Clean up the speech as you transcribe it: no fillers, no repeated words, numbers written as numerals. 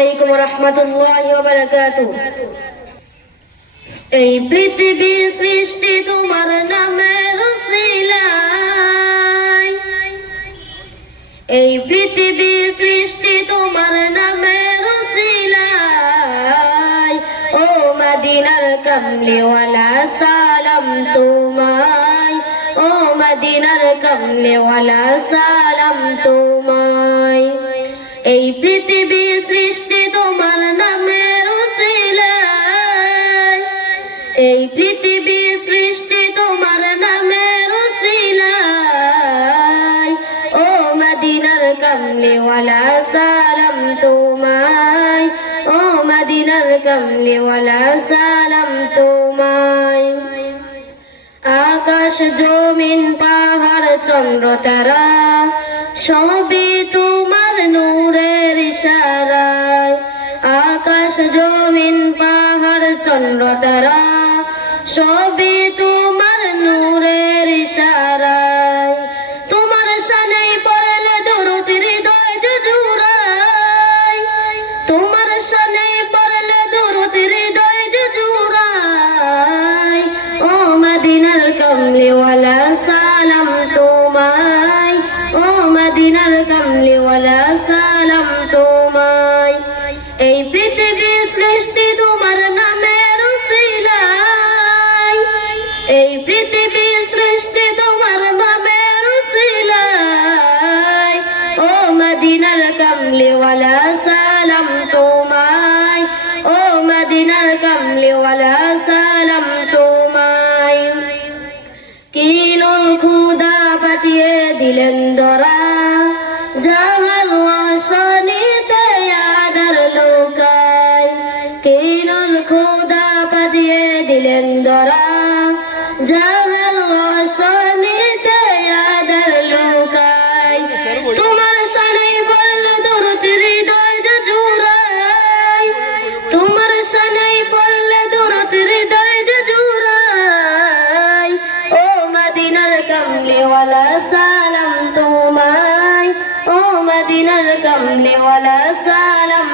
আলাইকুম ওয়া রাহমাতুল্লাহি ওয়া বারাকাতুহু। এই পৃথিবী সৃষ্টি তোমার নামের উসিলায়, এই পৃথিবী সৃষ্টি তোমার নামের উসিলায়। ও মদিনার কামলিওয়ালা সালাম তোমায়, ও মদিনার কামলিওয়ালা সালাম তোমায়। এই পৃথিবী সৃষ্টি তোমার নামের উসিলায়, এই পৃথিবী সৃষ্টি তোমার নামের উসিলায়। ও মদিনার কামলিওয়ালা সালাম তোমায়, ও মদিনার কামলিওয়ালা সালাম তোমায়। আকাশ জমিন পাহাড় চন্দ্র তারা সবই তোমার নূরের ইশারায়। আকাশ জমিন পাহাড় চন্দ্র তারা সবই তোমার নূরের ইশারায়। তোমার শানে পড়লে দরুদ হৃদয় জুড়ায়, তোমার শানে পড়লে দরুদ হৃদয় জুড়ায়। ও মদিনার কামলিওয়ালা সালাম তোমায়, ও মদিনার কামলিওয়ালা সালাম তোমায়। এই পৃথিবী সৃষ্টি তোমার নামের উসিলায়, এই পৃথিবী সৃষ্টি তোমার নামের উসিলায়। ও মদিনার কামলিওয়ালা সালাম তোমায়, ও মদিনার কামলিওয়ালা সালাম তোমায়। কিনুল খুদা পাঠিয়ে দিলেন দরা, জাহাল রশনীতে আদার লোকায়। কিনুল খুদা পাঠিয়ে দিলেন দরা, জাহাল রশনীতে আদার লোকায়। তোমার শানে পড়লে দরুদ হৃদয় জুড়ায়, তোমার শানে পড়লে দরুদ হৃদয় জুড়ায়। ও মদিনার কামলিওয়ালা সালাম তোমায়, ও মদিনার কামলিওয়ালা সালাম